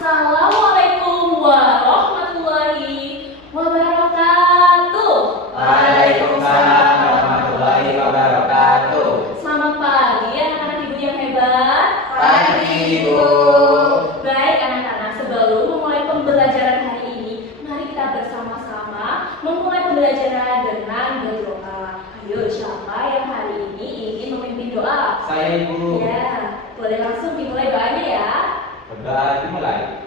Assalamualaikum warahmatullahi wabarakatuh. Waalaikumsalam warahmatullahi wabarakatuh. Selamat pagi anak-anak ibu yang hebat. Pagi Ibu. Baik anak-anak, sebelum memulai pembelajaran hari ini, mari kita bersama-sama memulai pembelajaran dengan berdoa. Ayo, siapa yang hari ini ingin memimpin doa? Saya Ibu. Ya, boleh langsung dimulai doanya ya. Berdoa dimulai.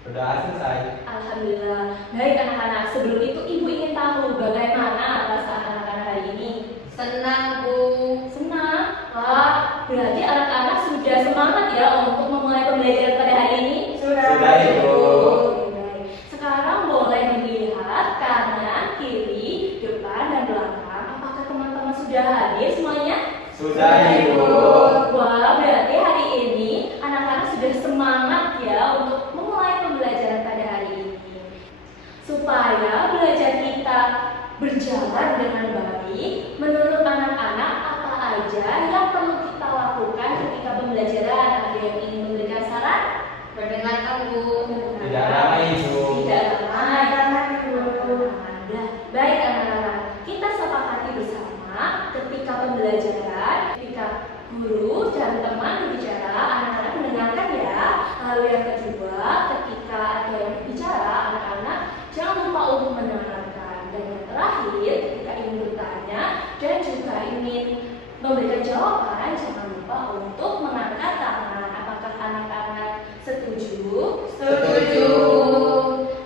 Berdoa selesai. Alhamdulillah. Baik anak-anak, sebelum itu ibu ingin tahu bagaimana perasaan anak-anak hari ini. Senang, Bu. Senang? Wah, berarti anak-anak sudah semangat ya untuk memulai pembelajaran pada hari ini? Sudah, Ibu. Baik. Sekarang boleh dilihat kanan, kiri, depan, dan belakang. Apakah teman-teman sudah hadir semuanya? Sudah Ibu. Wah, berarti hari ini anak-anak sudah semangat ya untuk memulai pembelajaran pada hari ini. Supaya belajar kita berjalan dengan baik, menurut anak-anak apa aja yang perlu kita lakukan ketika pembelajaran? Ada yang ingin memberikan saran? Perdengarkan, Bu. Tidak ramai Ibu. Tidak ramai. Nah, baik anak-anak, kita sepakati bersama ketika pembelajaran, ketika guru dan teman berbicara, anak-anak mendengarkan ya. Lalu yang kedua, ketika ada yang berbicara, anak-anak jangan lupa untuk mendengarkan. Dan yang terakhir, ketika ingin bertanya dan juga ingin memberikan jawaban, jangan lupa untuk mengangkat tangan. Apakah anak-anak setuju? Setuju.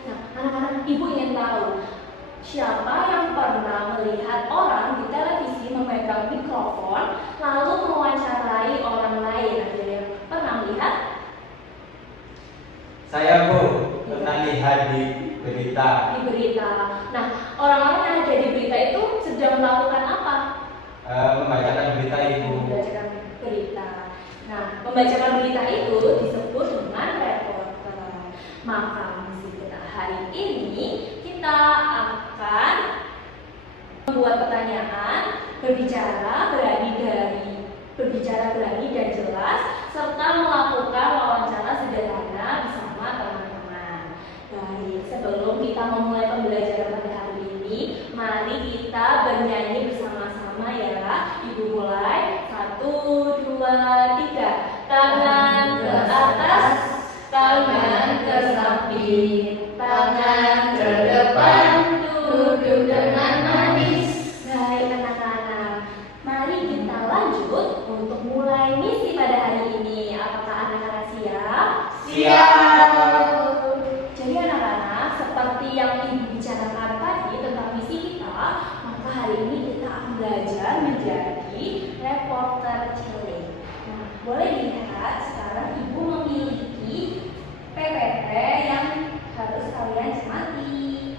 Nah, anak-anak, ibu ingin tahu siapa yang pernah melihat orang di televisi memegang mikrofon lalu mewawancarai orang lain? Ada yang pernah melihat? Saya Bu, pernah lihat di berita. Di berita. Nah, orang-orang yang ada di berita itu sedang melakukan apa? Membacakan berita Ibu. Membacakan berita. Nah, membacakan berita itu disebut dengan reporter. Maka misi kita hari ini kita akan membuat pertanyaan, berbicara berani dan jelas, serta melakukan wawancara sederhana bersama teman-teman. Baik, sebelum kita memulai pembelajaran pada hari ini, mari kita bernyanyi bersama-sama ya. Ibu mulai, 1, 2, 3. Tangan ke atas, tangan ke samping, tangan ke depan, duduk dengan manis. Baik anak-anak, mari kita lanjut untuk mulai misi pada hari ini. Apakah anak-anak siap? Siap. Jadi anak-anak, seperti yang ibu bicarakan tadi tentang misi kita, maka hari ini kita akan belajar menjadi reporter cilik. Nah, boleh dilihat sekarang ibu memiliki PPT yang harus kalian cermati.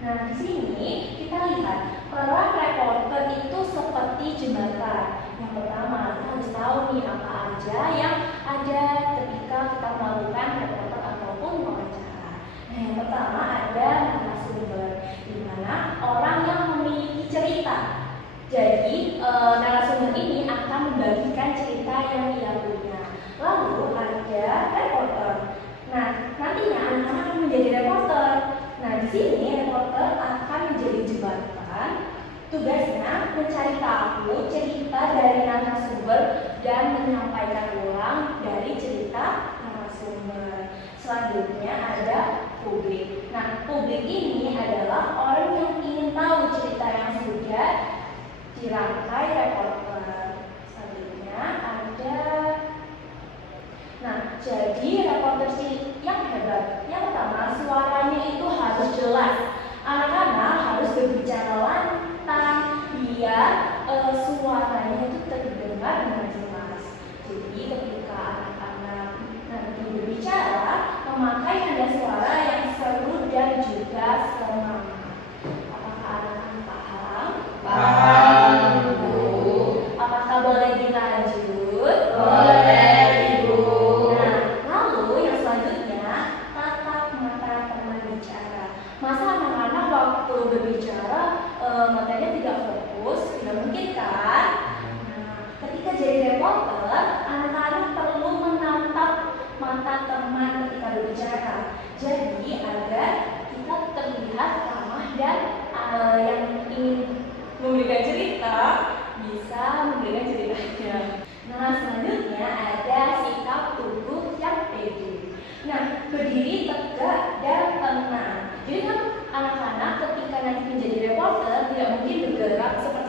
Nah, di sini kita lihat peran reporter itu seperti jembatan. Yang pertama, kita harus tahu nih apa aja yang ada ketika kita melakukan reporter ataupun wawancara. Nah, yang pertama ada narasumber, di mana orang yang memiliki cerita. Jadi, narasumber ini akan membagikan cerita yang ia punya. Lalu ada reporter. Nah, nantinya anak-anak akan menjadi reporter. Nah, di sini reporter akan menjadi jembatan. Tugasnya mencari tahu cerita dari narasumber dan menyampaikan ulang dari cerita narasumber. Selanjutnya ada publik. Nah, publik ini adalah orang yang ingin tahu cerita yang sudah dirangkai reporter. Selanjutnya ada. Nah, jadi reporter cilik yang hebat. Yang pertama, suaranya itu harus jelas. Anak-anak harus berbicara lantang biar suaranya itu terdengar dengan jelas. Jadi ketika anak-anak nanti berbicara, memakai nada suara yang seru dan juga semangat. Apakah anak-anak paham? Paham, Bu.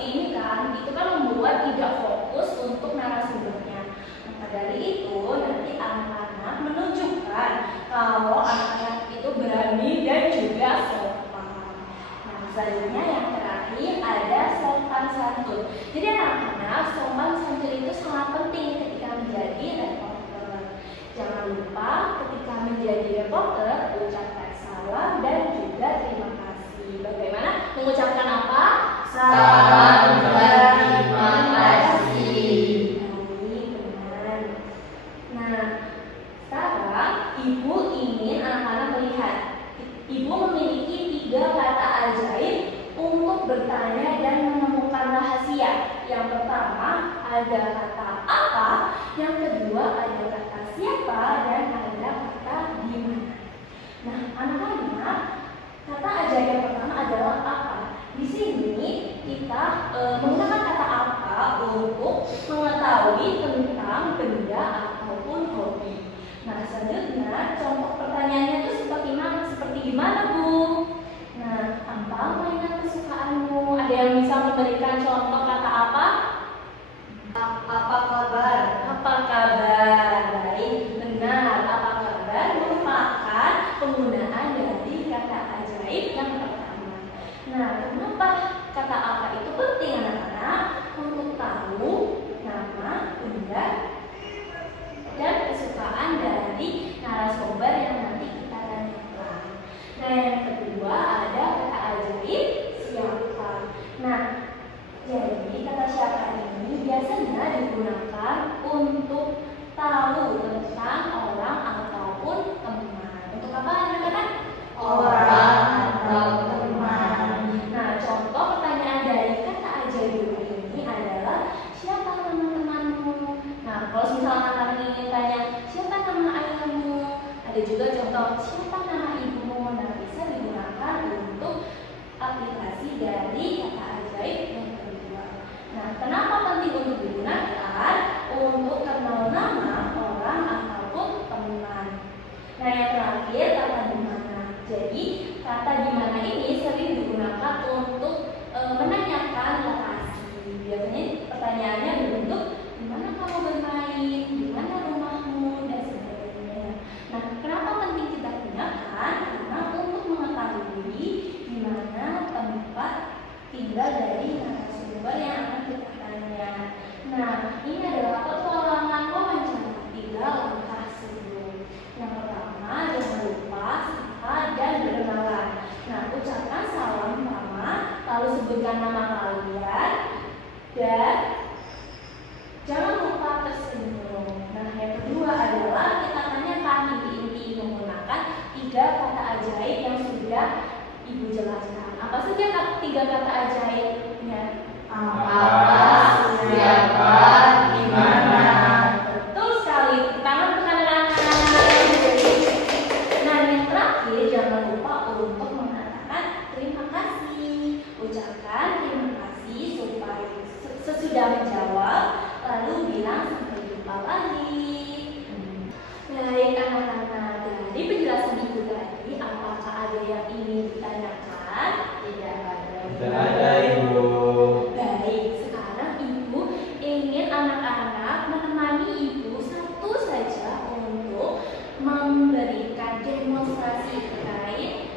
seperti ini kan, itu kan membuat tidak fokus untuk narasumbernya. Maka dari itu nanti anak-anak menunjukkan kalau anak-anak itu berani dan juga sopan. Nah, selanjutnya yang terakhir ada sopan santun. Jadi anak-anak, sopan santun itu sangat penting ketika menjadi reporter. Jangan lupa ketika menjadi reporter ucapkan salam dan juga terima kasih. Bagaimana mengucapkan apa? Salam dan terima kasih. Benar. Nah, sekarang ibu ingin anak-anak melihat. Ibu memiliki 3 kata ajaib untuk bertanya dan menemukan rahasia. Yang pertama ada kata apa, yang kedua ada kata siapa, dan ada kata di mana. Nah, anak-anak, kata ajaib yang pertama adalah apa? Di sini kita menggunakan kata apa untuk mengetahui tentang benda ataupun hobi. Nah, selanjutnya contoh pertanyaannya itu seperti gimana, Bu? Nah, apa mainan kesukaanmu? Ada yang bisa memberikan contoh kata apa? Apa kabar? Apa kabar? Baik, benar. Apa kabar merupakan penggunaan dari kata ajaib yang pertama. Nah, kenapa kata apa itu penting anak-anak? Untuk tahu nama, benda, dan kesukaan dari narasumber yang nanti kita tanyakan. Nah, yang kedua ada kata ajaib siapa. Nah, jadi kata siapa ini biasanya digunakan untuk tahu tentang orang ataupun teman. Untuk apa anak-anak? Orang atau teman. Nah, contoh pertanyaan dari kata ajaib ini adalah siapa nama temanmu? Nah, kalau misalnya anak-anak ingin tanya siapa nama ayahmu, ada juga contoh siapa nama ibumu. Nah, bisa digunakan untuk aplikasi dari kata ajaib yang kedua. Nah, kenapa penting untuk digunakan? Untuk kenal nama orang ataupun teman. Nah, yang terakhir kata di mana. Jadi kata di mana ini sering digunakan untuk menanyakan lokasi. Biasanya pertanyaannya berbentuk di mana kamu bermain, di mana rumahmu, dan sebagainya. Nah, kenapa penting kita gunakan? Karena untuk mengetahui di mana tempat tinggal dari narasumber yang akan kita tanya. Nah, ini adalah petualangan wawancara 3 langkah sebelum. Yang pertama, jangan lupa sapa dan berkenalan. Nah, ucapkan salam pertama, lalu sebutkan nama kalian, dan jangan lupa tersenyum. Nah, yang kedua adalah kita tanyakan inti-inti menggunakan 3 kata ajaib yang sudah Ibu jelaskan. Apa saja 3 kata ajaibnya? Apa, siapa, di mana. Betul sekali. Tangan tekan kanan. Nah, yang terakhir jangan lupa untuk mengatakan terima kasih. Ucapkan terima kasih supaya sesudah menjawab, lalu bilang sampai jumpa lagi. Baik anak-anak, dari penjelasan Ibu tadi, apakah ada yang ingin ditanyakan? Tidak ada. Tidak ada, Ibu. Baik, sekarang Ibu ingin anak-anak menemani Ibu satu saja untuk memberikan demonstrasi terkait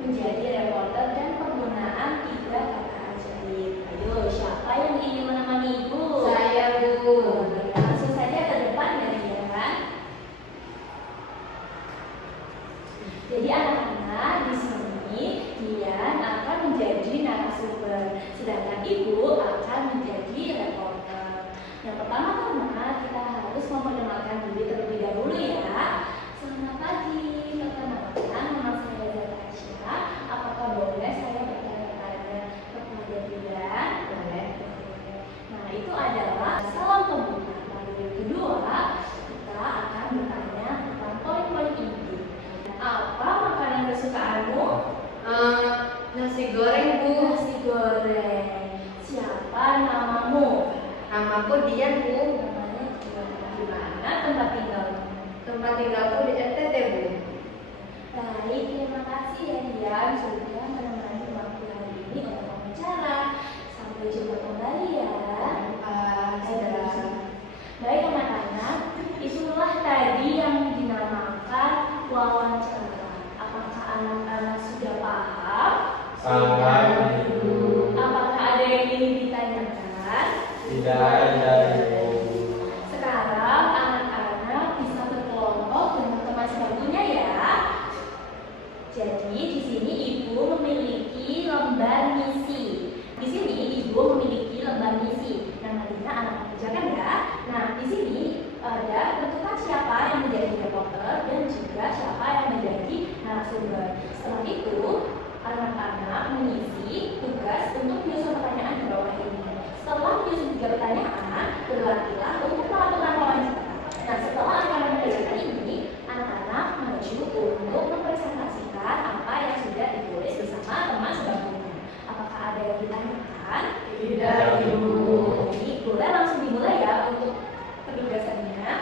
menjadi reporter dan penggunaan 3 kata ajaib. Ayo, siapa yang ingin menemani Ibu? Saya, Bu. Langsung saja ke depan ya, Dian. Jadi anak-anak di sini Dian akan menjadi narasumber, sedangkan Ibu akan menjadi reporter. Yang pertama-tama kita harus memperkenalkan diri terlebih dahulu ya. Selamat pagi, perkenalkan nama saya Zatasha. Apakah boleh saya bertanya-tanya kepada Dian? Boleh. Nah, itu adalah salam pembuka. Lalu yang kedua, kita akan bertanya tentang poin-poin inti. Apa makanan kesukaanmu? Nasi goreng, Bu. Nasi goreng. Siapa namamu? Namaku Dian, Bu. Namanya di mana tempat tinggalmu? Tempat tinggalku di NTT, Bu. Baik, terima kasih ya Dian sudah menemani waktu hari ini untuk wawancara. Sampai jumpa Baik anak-anak, itulah tadi yang dinamakan wawancara. Apakah anak-anak sudah paham? Paham, Ibu. Apakah ada yang ingin ditanyakan? Tidak ada, Ibu. Sekarang anak-anak bisa berkelompok dengan teman sebagusnya ya. Jadi di sini ibu memiliki lembar misi. Di sini ibu memiliki lembar misi. Nah, nantinya anak-anak kerjakan ya. Nah, di sini ada tentukan siapa yang menjadi reporter dan juga siapa yang menjadi narasumber. Setelah itu, anak-anak mengisi tugas untuk menyusun pertanyaan di bawah ini. Setelah menyusun 3 pertanyaan, berlatihlah untuk melakukan wawancara. Nah, setelah anak-anak mengerjakan ini, anak-anak maju untuk mempresentasikan apa yang sudah ditulis bersama teman sebagusnya. Apakah ada yang ditanyakan? Tidak, Ibu. Jadi, boleh langsung dimulai ya untuk penugasannya.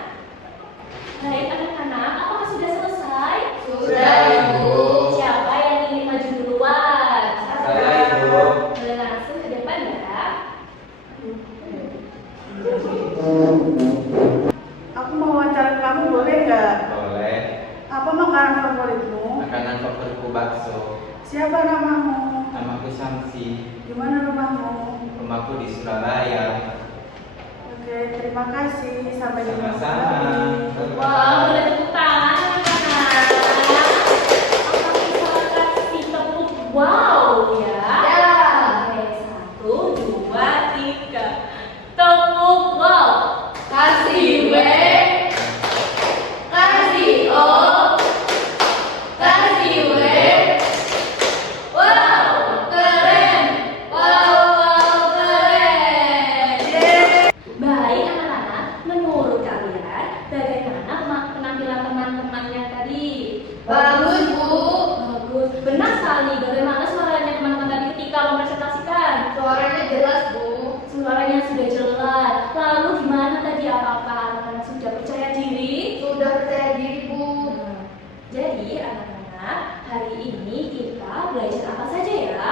Baik anak-anak, apakah sudah selesai? Sudah, Ibu. Siapa yang ingin maju duluan? Saya, Ibu. Boleh langsung ke depan ya. Aku mau wawancara kamu, boleh nggak? Boleh. Apa makanan favoritmu? Makanan favoritku bakso. Siapa namamu? Namaku Samsi. Di mana rumahmu? Rumahku di Surabaya. Oke, terima kasih. Sampai jumpa Sama-sama. lagi. Wah, boleh tepuk tangan anak-anak. Apakah bisa kasih tepuk wow ya? Ya. Oke, 1, 2, 3. Tepuk wow. Kasih W, kasih O, kasih W. Wow, keren. Wow, keren. Baik anak-anak, menurut kalian bagaimana penampilan teman-temannya tadi? Bagus, Bu. Bagus. Benar sekali. Bagaimana suaranya teman-teman tadi ketika mempresentasikan? Suaranya jelas, Bu. Suaranya sudah jelas. Lalu gimana tadi? Apakah anak-anak sudah percaya diri? Sudah percaya diri, Bu. Jadi anak-anak, hari ini kita belajar apa saja ya?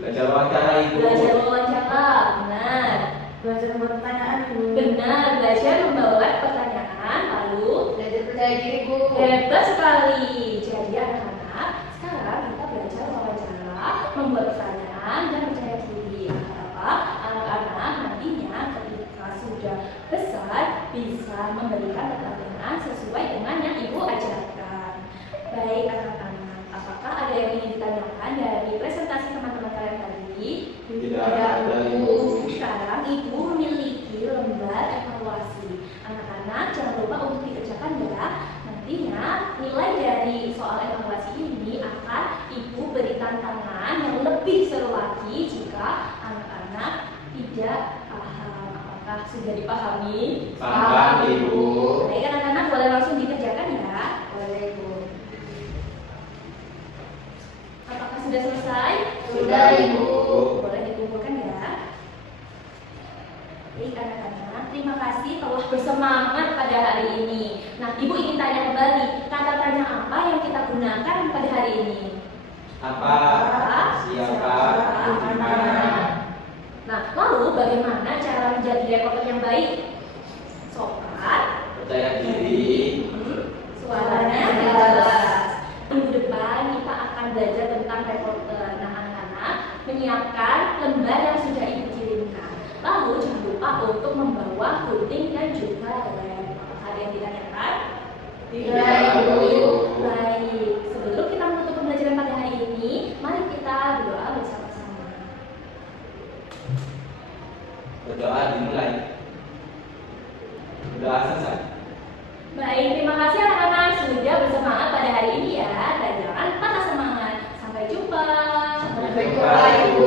Belajar wawancara, Ibu. Belajar wawancara, benar. Belajar membuat pertanyaan, Ibu. Benar, belajar membawa pertanyaan, lalu Belajar percaya diri, Bu. hebat sekali. Jadi anak-anak, sekarang kita belajar wawancara, membuat pertanyaan dan percaya diri. Apa? Anak-anak nantinya ketika sudah besar bisa memberikan pertanyaan sesuai dengan yang ibu ajarkan. Baik anak-anak, apakah ada yang ingin ditanyakan dari presentasi teman-teman kalian tadi? Tidak ada, Ibu. Sekarang ibu memiliki lembar evaluasi. Anak-anak jangan lupa untuk dikerjakan ya. Nantinya nilai dari soal evaluasi ini akan ibu beri tantangan yang lebih seru lagi jika anak-anak tidak paham. Apakah sudah dipahami? Paham, Ibu. Baik anak-anak, boleh langsung dikerjakan ya. Boleh, Bu. Apakah sudah selesai? Sudah, Ibu. Boleh dikumpulkan ya. Baik anak-anak, terima kasih telah bersemangat pada hari ini. Nah, ibu ingin tanya kembali, kata tanya apa yang kita gunakan pada hari ini? Apa? Siapa? Di mana? Nah, lalu bagaimana cara menjadi reporter yang baik? Sopan, Percaya diri. suaranya jelas. Minggu depan kita akan belajar tentang reporter. Nah, anak-anak menyiapkan lembar yang sudah ibu kirimkan. Lalu jangan lupa untuk membawa gunting dan juga lem. Apakah ada yang ditanyakan? Tidak, Ibu. Baik, sebelum kita menutup pembelajaran pada hari ini, mari kita berdoa bersama-sama. Berdoa dimulai. Berdoa selesai. Baik, terima kasih anak-anak sudah bersemangat pada hari ini ya. Dan jangan patah semangat. Sampai jumpa. Sampai jumpa, Ibu.